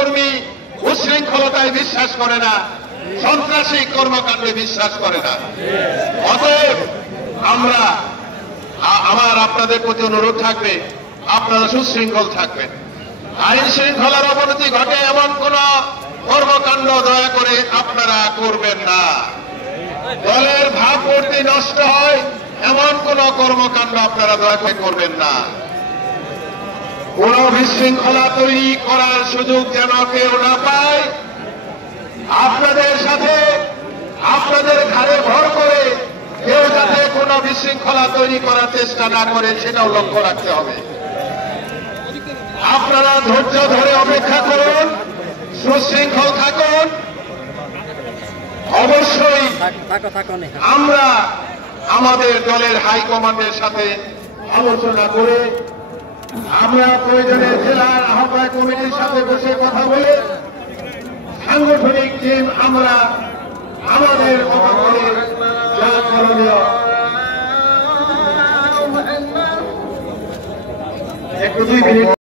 কর্মী উচ্ছৃঙ্খলতায় বিশ্বাস করে না, সন্ত্রাসী কর্মকাণ্ডে বিশ্বাস করে না। অতএব আমার আপনাদের প্রতি অনুরোধ থাকবে, আপনারা সুশৃঙ্খল থাকবেন। আইন শৃঙ্খলার অবনতি ঘটে এমন কোন কর্মকাণ্ড দয়া করে আপনারা করবেন না। দলের ভাবমূর্তি নষ্ট হয় এমন কোন কর্মকাণ্ড আপনারা দয়া করে করবেন না। কোন বিশৃঙ্খলা তৈরি করার সুযোগ যেন কেউ না পায়। আপনাদের সাথে আপনাদের ঘাড়ে ভর করে কেউ যাতে কোন বিশৃঙ্খলা তৈরি করার চেষ্টা না করে সেটাও লক্ষ্য রাখতে হবে। আপনারা ধৈর্য ধরে অপেক্ষা করুন, সুশৃঙ্খল থাকুন। অবশ্যই আমরা আমাদের দলের হাইকমান্ডের সাথে আলোচনা করে আমরা প্রয়োজনে জেলার আহ্বায়ক কমিটির সাথে বসে কথা বলে সাংগঠনিক টিম আমরা আমাদের কথা বলে যা করণীয় একটু 2 মিনিট